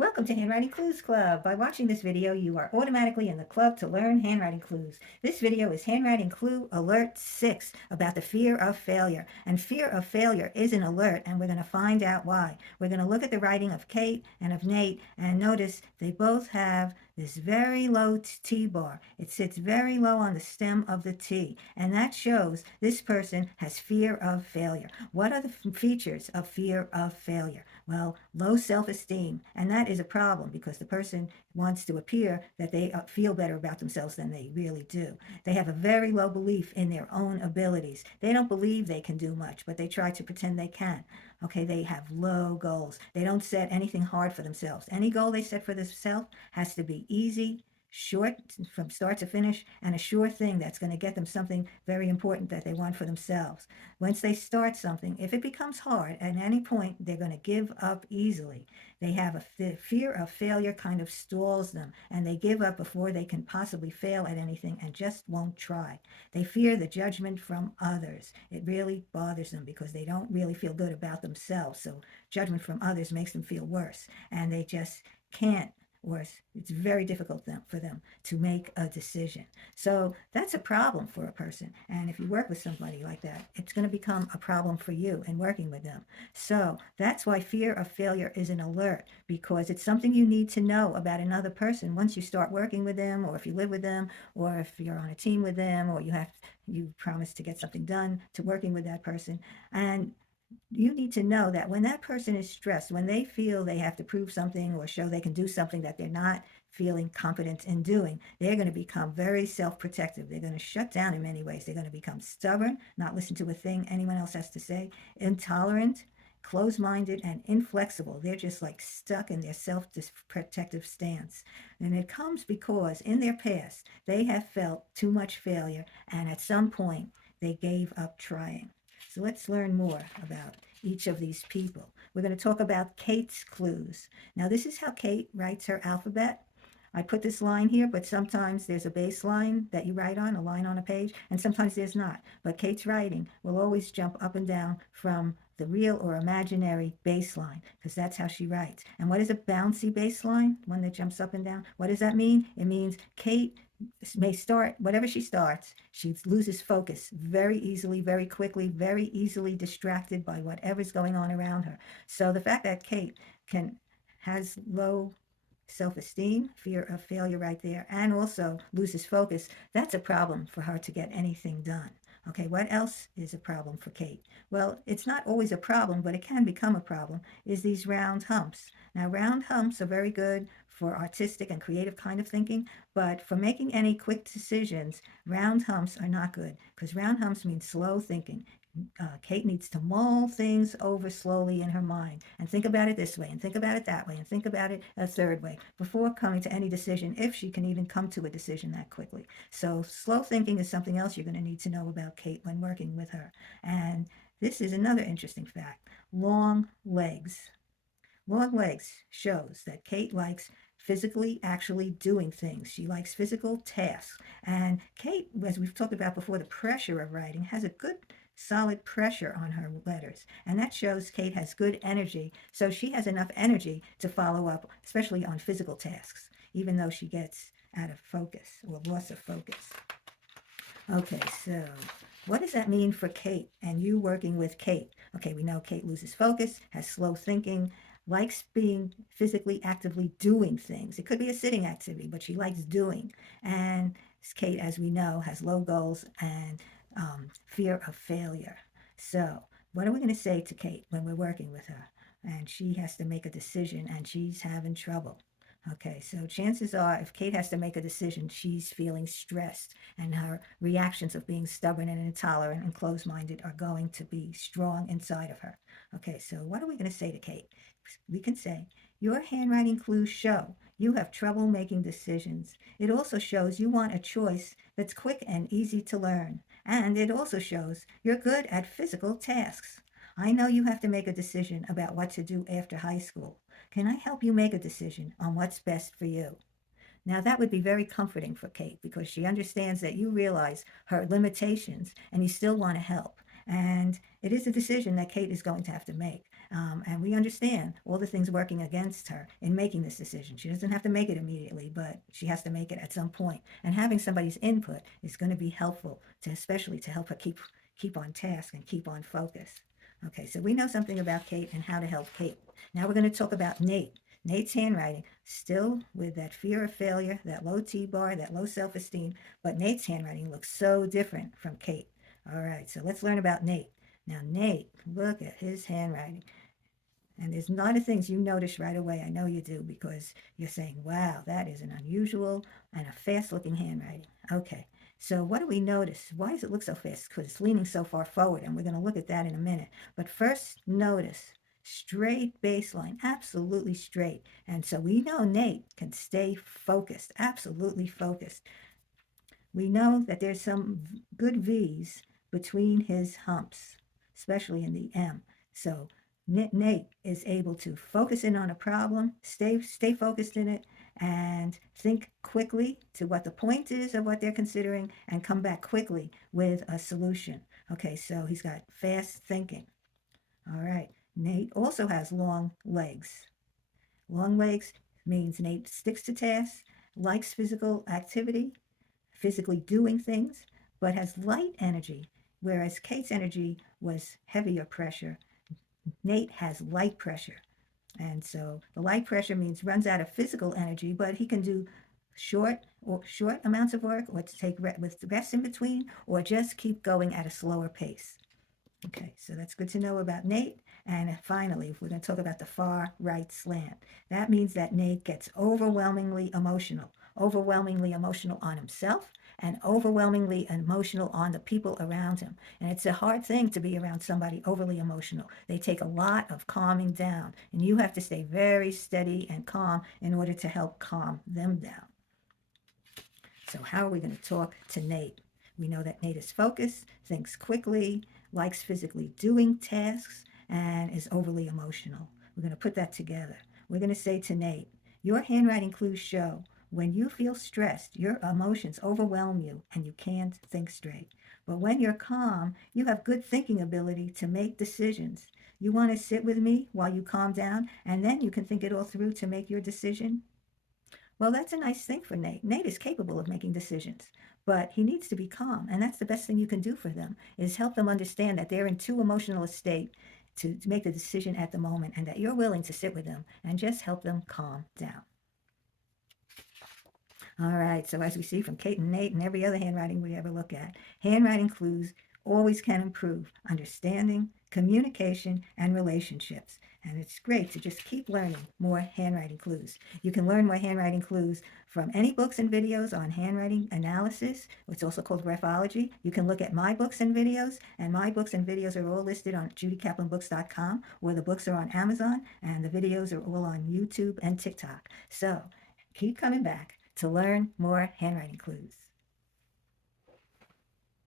Welcome to Handwriting Clues Club. By watching this video, you are automatically in the club to learn handwriting clues. This video is Handwriting Clue Alert 6 about the fear of failure. And fear of failure is an alert, and we're going to find out why. We're going to look at the writing of Kate and of Nate and notice they both have this very low T bar. It sits very low on the stem of the T, and that shows this person has fear of failure. What are the features of fear of failure? Well, low self-esteem, and that is a problem because the person wants to appear that they feel better about themselves than they really do. They have a very low belief in their own abilities. They don't believe they can do much, but they try to pretend they can. Okay, they have low goals. They don't set anything hard for themselves. Any goal they set for themselves has to be easy, short from start to finish, and a sure thing that's going to get them something very important that they want for themselves. Once they start something, if it becomes hard at any point, they're going to give up easily. They have the fear of failure kind of stalls them, and they give up before they can possibly fail at anything and just won't try. They fear the judgment from others. It really bothers them because they don't really feel good about themselves. So judgment from others makes them feel worse, and they just can't, or it's very difficult for them to make a decision. So that's a problem for a person. And if you work with somebody like that, it's going to become a problem for you in working with them. So that's why fear of failure is an alert, because it's something you need to know about another person once you start working with them, or if you live with them, or if you're on a team with them, or you promise to get something done to working with that person. And you need to know that when that person is stressed, when they feel they have to prove something or show they can do something that they're not feeling confident in doing, they're going to become very self-protective. They're going to shut down in many ways. They're going to become stubborn, not listen to a thing anyone else has to say, intolerant, closed-minded, and inflexible. They're just like stuck in their self-protective stance. And it comes because in their past, they have felt too much failure, and at some point, they gave up trying. So let's learn more about each of these people. We're going to talk about Kate's clues. Now, this is how Kate writes her alphabet. I put this line here, but sometimes there's a baseline that you write on, a line on a page, and sometimes there's not. But Kate's writing will always jump up and down from the real or imaginary baseline, because that's how she writes. And what is a bouncy baseline? One that jumps up and down. What does that mean? It means Kate may start, whatever she starts, she loses focus very easily, very quickly, very easily distracted by whatever's going on around her. So the fact that Kate has low self-esteem, fear of failure right there, and also loses focus, that's a problem for her to get anything done. Okay, what else is a problem for Kate? Well, it's not always a problem, but it can become a problem, is these round humps. Now, round humps are very good for artistic and creative kind of thinking, but for making any quick decisions, round humps are not good, because round humps mean slow thinking. Kate needs to mull things over slowly in her mind and think about it this way and think about it that way and think about it a third way before coming to any decision, if she can even come to a decision that quickly. So slow thinking is something else you're going to need to know about Kate when working with her. And this is another interesting fact. Long legs. Long legs shows that Kate likes physically actually doing things. She likes physical tasks. And Kate, as we've talked about before, the pressure of writing has a good solid pressure on her letters. And that shows Kate has good energy. So she has enough energy to follow up, especially on physical tasks, even though she gets out of focus or loss of focus. Okay, so what does that mean for Kate and you working with Kate? Okay, we know Kate loses focus, has slow thinking, likes being physically actively doing things. It could be a sitting activity, but she likes doing. And Kate, as we know, has low goals and fear of failure. So what are we going to say to Kate when we're working with her? And she has to make a decision and she's having trouble. Okay, so chances are if Kate has to make a decision, she's feeling stressed and her reactions of being stubborn and intolerant and closed-minded are going to be strong inside of her. Okay, so what are we going to say to Kate? We can say, your handwriting clues show you have trouble making decisions. It also shows you want a choice that's quick and easy to learn. And it also shows you're good at physical tasks. I know you have to make a decision about what to do after high school. Can I help you make a decision on what's best for you? Now, that would be very comforting for Kate because she understands that you realize her limitations and you still want to help. And it is a decision that Kate is going to have to make. And we understand all the things working against her in making this decision. She doesn't have to make it immediately, but she has to make it at some point. And having somebody's input is going to be helpful, especially to help her keep on task and keep on focus. Okay, so we know something about Kate and how to help Kate. Now we're going to talk about Nate. Nate's handwriting, still with that fear of failure, that low T-bar, that low self-esteem, but Nate's handwriting looks so different from Kate. All right, so let's learn about Nate. Now, Nate, look at his handwriting. And there's a lot of things you notice right away. I know you do, because you're saying, wow, that is an unusual and a fast-looking handwriting. Okay, so what do we notice? Why does it look so fast? Because it's leaning so far forward, and we're going to look at that in a minute. But first, notice straight baseline, absolutely straight. And so we know Nate can stay focused, absolutely focused. We know that there's some good V's between his humps, especially in the M. So Nate is able to focus in on a problem, stay focused in it, and think quickly to what the point is of what they're considering, and come back quickly with a solution. Okay, so he's got fast thinking. All right, Nate also has long legs. Long legs means Nate sticks to tasks, likes physical activity, physically doing things, but has light energy, whereas Kate's energy was heavier pressure. Nate has light pressure. And so the light pressure means runs out of physical energy, but he can do short amounts of work, or to take with rest in between, or just keep going at a slower pace. Okay, so that's good to know about Nate. And finally, we're going to talk about the far right slant. That means that Nate gets overwhelmingly emotional on himself, and overwhelmingly emotional on the people around him. And it's a hard thing to be around somebody overly emotional. They take a lot of calming down, and you have to stay very steady and calm in order to help calm them down. So how are we going to talk to Nate? We know that Nate is focused, thinks quickly, likes physically doing tasks, and is overly emotional. We're going to put that together. We're going to say to Nate, your handwriting clues show when you feel stressed, your emotions overwhelm you and you can't think straight. But when you're calm, you have good thinking ability to make decisions. You want to sit with me while you calm down, and then you can think it all through to make your decision? Well, that's a nice thing for Nate. Nate is capable of making decisions, but he needs to be calm. And that's the best thing you can do for them, is help them understand that they're in too emotional a state to make the decision at the moment, and that you're willing to sit with them and just help them calm down. All right, so as we see from Kate and Nate and every other handwriting we ever look at, handwriting clues always can improve understanding, communication, and relationships. And it's great to just keep learning more handwriting clues. You can learn more handwriting clues from any books and videos on handwriting analysis. It's also called graphology. You can look at my books and videos, and my books and videos are all listed on judykaplanbooks.com, where the books are on Amazon, and the videos are all on YouTube and TikTok. So keep coming back to learn more handwriting clues.